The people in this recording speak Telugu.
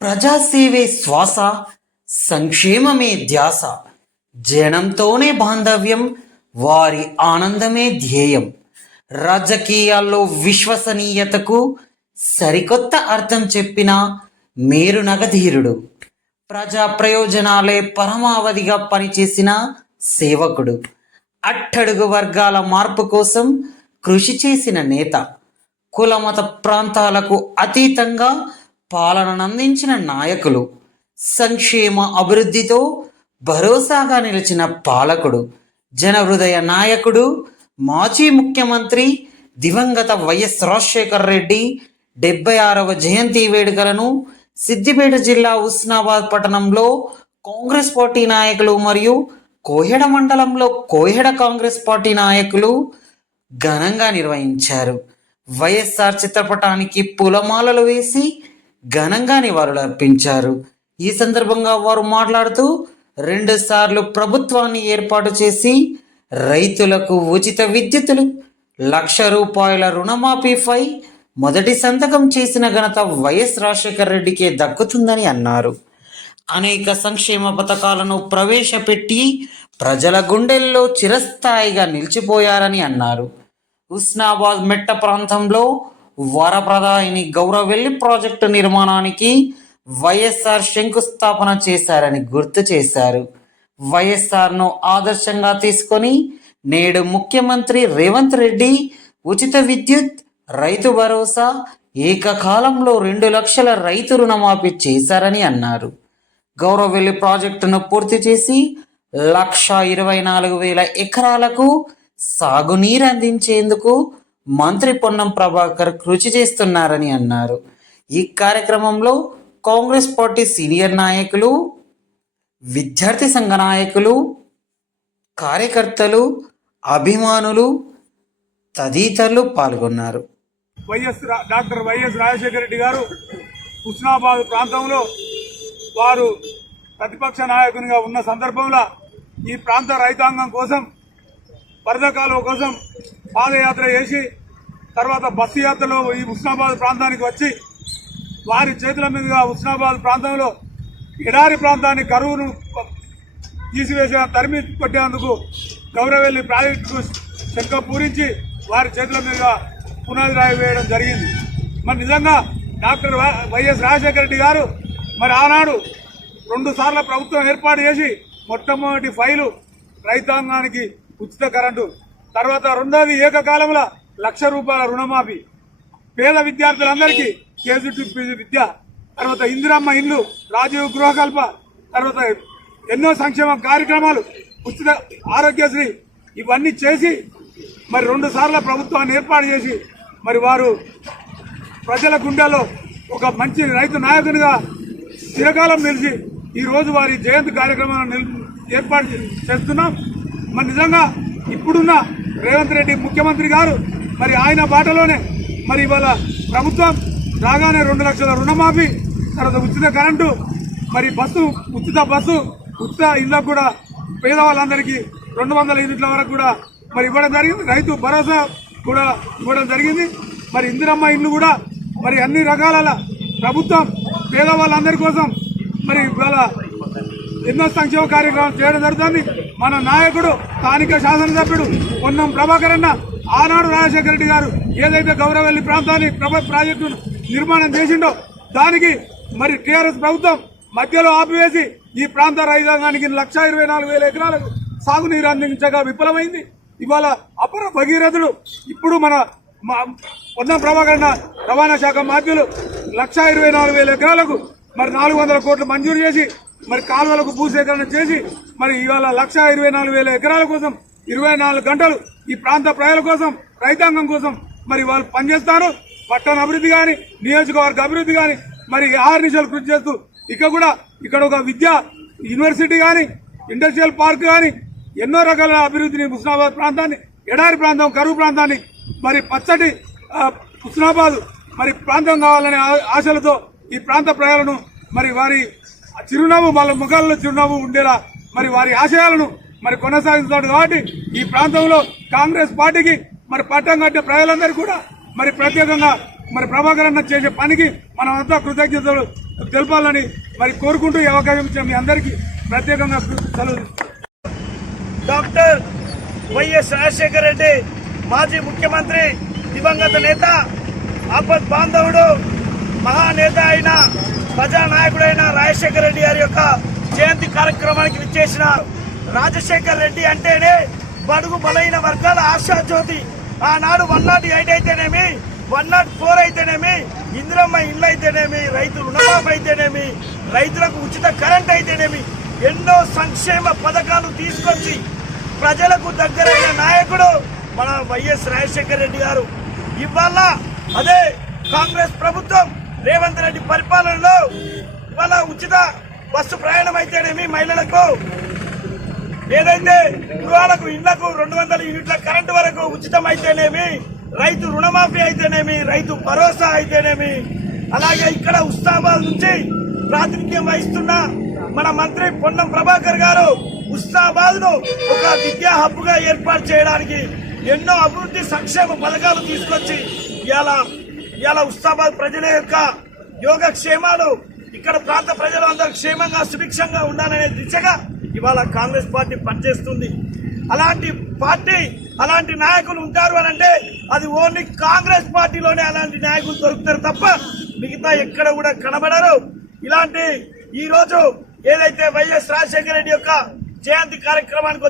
ప్రజాసేవే శ్వాస సంక్షేమమే ధ్యాస. జనంతోనే బాంధవ్యం వారి ఆనందమే ధ్యేయం. రాజకీయాల్లో విశ్వసనీయతకు సరికొత్త అర్థం చెప్పిన మేరు నగధీరుడు. ప్రజా ప్రయోజనాలే పరమావధిగా పనిచేసిన సేవకుడు. అట్టడుగు వర్గాల మార్పు కోసం కృషి చేసిన నేత. కులమత ప్రాంతాలకు అతీతంగా పాలననందించిన నాయకులు సంక్షేమ అభివృద్ధితో భరోసాగా నిలిచిన పాలకుడు జనహృదయ నాయకుడు మాజీ ముఖ్యమంత్రి దివంగత వైఎస్ రాజశేఖర్ రెడ్డి డెబ్బై ఆరవ జయంతి వేడుకలను సిద్దిపేట జిల్లా ఉస్నాబాద్ పట్టణంలో కాంగ్రెస్ పార్టీ నాయకులు మరియు కోహెడ మండలంలో కోహెడ కాంగ్రెస్ పార్టీ నాయకులు ఘనంగా నిర్వహించారు. వైఎస్ఆర్ చిత్రపటానికి పూలమాలలు వేసి ఘనంగా నివాళులు అర్పించారు ఈ సందర్భంగా వారు మాట్లాడుతూ రెండు సార్లు ప్రభుత్వాన్ని ఏర్పాటు చేసి రైతులకు ఉచిత విద్యుత్తులు లక్ష రూపాయల రుణమాఫీపై మొదటి సంతకం చేసిన ఘనత వైఎస్ రాజశేఖర రెడ్డికే దక్కుతుందని అన్నారు. అనేక సంక్షేమ పథకాలను ప్రవేశపెట్టి ప్రజల గుండెల్లో చిరస్థాయిగా నిలిచిపోయారని అన్నారు. హుస్నాబాద్ మెట్ట ప్రాంతంలో వరప్రదాయిని గౌరవెల్లి ప్రాజెక్టు నిర్మాణానికి వైఎస్ఆర్ శంకుస్థాపన చేశారని గుర్తు చేశారు. వైఎస్ఆర్ను ఆదర్శంగా తీసుకొని నేడు ముఖ్యమంత్రి రేవంత్ రెడ్డి ఉచిత విద్యుత్ రైతు భరోసా ఏకకాలంలో రెండు లక్షల రైతు రుణమాఫీ చేశారని అన్నారు. గౌరవెల్లి ప్రాజెక్టును పూర్తి చేసి లక్ష ఇరవై నాలుగు వేల ఎకరాలకు సాగునీరు అందించేందుకు మంత్రి పొన్నం ప్రభాకర్ కృషి చేస్తున్నారని అన్నారు. ఈ కార్యక్రమంలో కాంగ్రెస్ పార్టీ సీనియర్ నాయకులు విద్యార్థి సంఘ నాయకులు కార్యకర్తలు అభిమానులు తదితరులు పాల్గొన్నారు. వైఎస్ రా- డాక్టర్ వైఎస్ రాజశేఖర రెడ్డి గారు హుస్నాబాద్ ప్రాంతంలో వారు ప్రతిపక్ష నాయకునిగా ఉన్న సందర్భంలో ఈ ప్రాంత రైతాంగం కోసం పరదకాలువ కోసం పాదయాత్ర చేసి తర్వాత బస్సు యాత్రలో ఈ హుస్నాబాద్ ప్రాంతానికి వచ్చి వారి చేతుల మీదుగా హుస్నాబాద్ ప్రాంతంలో ఎడారి ప్రాంతాన్ని కరువును తీసివేసిన తరిమి కొట్టేందుకు గౌరవెల్లి ప్రాజెక్టుకు శంఖ పూరించి వారి చేతుల మీదుగా పునాది రాయి వేయడం జరిగింది. మరి నిజంగా డాక్టర్ వైఎస్ రాజశేఖర రెడ్డి గారు మరి ఆనాడు రెండు సార్ల ప్రభుత్వం ఏర్పాటు చేసి మొట్టమొదటి ఫైలు రైతాంగానికి ఉచిత కరెంటు తర్వాత రెండోది ఏకకాలంలో లక్ష రూపాయల రుణమాఫీ. పేద విద్యార్థులందరికీ కేజీటీ విద్య తర్వాత ఇందిరమ్మ ఇల్లు రాజీవ్ గృహకల్ప తర్వాత ఎన్నో సంక్షేమ కార్యక్రమాలు ఉచిత ఆరోగ్యశ్రీ ఇవన్నీ చేసి మరి రెండు సార్ల ప్రభుత్వాన్ని ఏర్పాటు చేసి మరి వారు ప్రజల గుండెల్లో ఒక మంచి రైతు నాయకునిగా చిరకాలం నిలిచి ఈరోజు వారి జయంతి కార్యక్రమాలను ఏర్పాటు చేస్తున్నాం. మరి నిజంగా ఇప్పుడున్న రేవంత్ రెడ్డి ముఖ్యమంత్రి గారు మరి ఆయన బాటలోనే మరి ఇవాళ ప్రభుత్వం రాగానే రెండు లక్షల రుణమాఫీ తర్వాత ఉచిత కరెంటు మరి బస్సు ఉచిత బస్సు ఉచిత ఇళ్ళకు కూడా పేదవాళ్ళందరికీ రెండు వందల యూనిట్ల వరకు కూడా మరి ఇవ్వడం జరిగింది. రైతు భరోసా కూడా ఇవ్వడం జరిగింది. మరి ఇందిరమ్మ ఇల్లు కూడా మరి అన్ని రకాల ప్రభుత్వం పేదవాళ్ళందరి కోసం మరి ఇవాళ ఎన్నో సంక్షేమ కార్యక్రమాలు చేయడం జరుగుతుంది. మన నాయకుడు స్థానిక శాసనసభ్యుడు పొన్నం ప్రభాకర్ అన్న ఆనాడు రాజశేఖర రెడ్డి గారు ఏదైతే గౌరవల్లి ప్రాంతాన్ని ప్రాజెక్టు నిర్మాణం చేసిండో దానికి మరి టీఆర్ఎస్ ప్రభుత్వం మధ్యలో ఆపివేసి ఈ ప్రాంత రైతాంగానికి లక్ష ఇరవై నాలుగు వేల ఎకరాలకు సాగునీరు అందించగా విఫలమైంది. ఇవాళ అపర భగీరథుడు ఇప్పుడు మన మా- పొన్నం రవాణా శాఖ మాధ్యులు లక్ష ఇరవై నాలుగు వేల ఎకరాలకు మరి నాలుగు వందల కోట్లు మంజూరు చేసి మరి కాలువలకు భూసేకరణ చేసి మరి ఇవాళ లక్ష ఇరవై నాలుగు వేల ఎకరాల కోసం ఇరవై నాలుగు గంటలు ఈ ప్రాంత ప్రజల కోసం రైతాంగం కోసం మరి వాళ్ళు పనిచేస్తారు. పట్టణ అభివృద్ధి కానీ నియోజకవర్గ అభివృద్ధి కానీ మరి ఆరు నిమిషాలు కృషి చేస్తూ ఇక కూడా ఇక్కడ ఒక విద్యా యూనివర్సిటీ కానీ ఇండస్ట్రియల్ పార్క్ కానీ ఎన్నో రకాల అభివృద్ధిని హుస్నాబాద్ ప్రాంతాన్ని ఎడారి ప్రాంతం కరువు ప్రాంతాన్ని మరి పచ్చటి హుస్నాబాద్ మరి ప్రాంతం కావాలనే ఆశలతో ఈ ప్రాంత ప్రజలను మరి వారి చిరునవ్వు వాళ్ళ ముఖాల్లో చిరునవ్వు ఉండేలా మరి వారి ఆశయాలను మరి కొనసాగిస్తాడు కాబట్టి ఈ ప్రాంతంలో కాంగ్రెస్ పార్టీకి మరి పట్టం కట్టే ప్రజలందరూ కూడా మరి ప్రత్యేకంగా మరి ప్రభాకర్ అన్న చేసే పనికి మనం అంతా కృతజ్ఞతలు తెలపాలని మరి కోరుకుంటూ ఈ అవకాశం ఇచ్చిన మీ అందరికీ ప్రత్యేకంగా సెలవు డాక్టర్ వైఎస్ రాజశేఖర రెడ్డి మాజీ ముఖ్యమంత్రి దివంగత నేత ఆపద్ బాంధవుడు మహానేత అయిన ప్రజానాయకుడైన రాజశేఖర రెడ్డి గారి యొక్క జయంతి కార్యక్రమానికి విచ్చేసిన రాజశేఖర్ రెడ్డి అంటేనే బడుగు బలైన వర్గాల ఆశాజ్యోతి ఆనాడు వన్ నాట్ ఎయిట్ అయితేనేమి వన్ నాట్ ఫోర్ అయితేనేమి ఇందిరమ్మ ఇండ్లు అయితేనేమి రైతు రుణమాఫీ అయితేనేమి రైతులకు ఉచిత కరెంట్ అయితేనేమి ఎన్నో సంక్షేమ పథకాలు తీసుకొచ్చి ప్రజలకు దగ్గరైన నాయకుడు మన వైఎస్ రాజశేఖర రెడ్డి గారు. ఇవాళ అదే కాంగ్రెస్ ప్రభుత్వం రేవంత్ రెడ్డి పరిపాలనలో ఇవాళ ఉచిత బస్సు ప్రయాణం అయితేనేమి మహిళలకు ఏదైతే గృహాలకు ఇళ్ళకు రెండు వందల యూనిట్ల కరెంటు వరకు ఉచితం అయితేనేమి రైతు రుణమాఫీ అయితేనేమి రైతు భరోసా అయితేనేమి అలాగే ఇక్కడ ఉస్తాబాద్ నుంచి ప్రాతినిధ్యం వహిస్తున్న మన మంత్రి పొన్నం ప్రభాకర్ గారు ఉస్తాబాద్ను ఒక విద్యా హబ్గా ఏర్పాటు చేయడానికి ఎన్నో అభివృద్ధి సంక్షేమ పథకాలు తీసుకొచ్చి ఇలా ఇలా ఉస్తాబాద్ ప్రజల యొక్క యోగక్షేమాలు ఇక్కడ ప్రాంత ప్రజలు అందరూ క్షేమంగా సుభిక్షంగా ఉండాలనే దిశగా ఇవాళ కాంగ్రెస్ పార్టీ పనిచేస్తుంది. అలాంటి పార్టీ అలాంటి నాయకులు ఉంటారు అని అంటే అది ఓన్లీ కాంగ్రెస్ పార్టీలోనే అలాంటి నాయకులు దొరుకుతారు తప్ప మిగతా ఎక్కడ కూడా కనబడరు. ఇలాంటి ఈ రోజు ఏదైతే వైఎస్ రాజశేఖర రెడ్డి యొక్క జయంతి కార్యక్రమానికి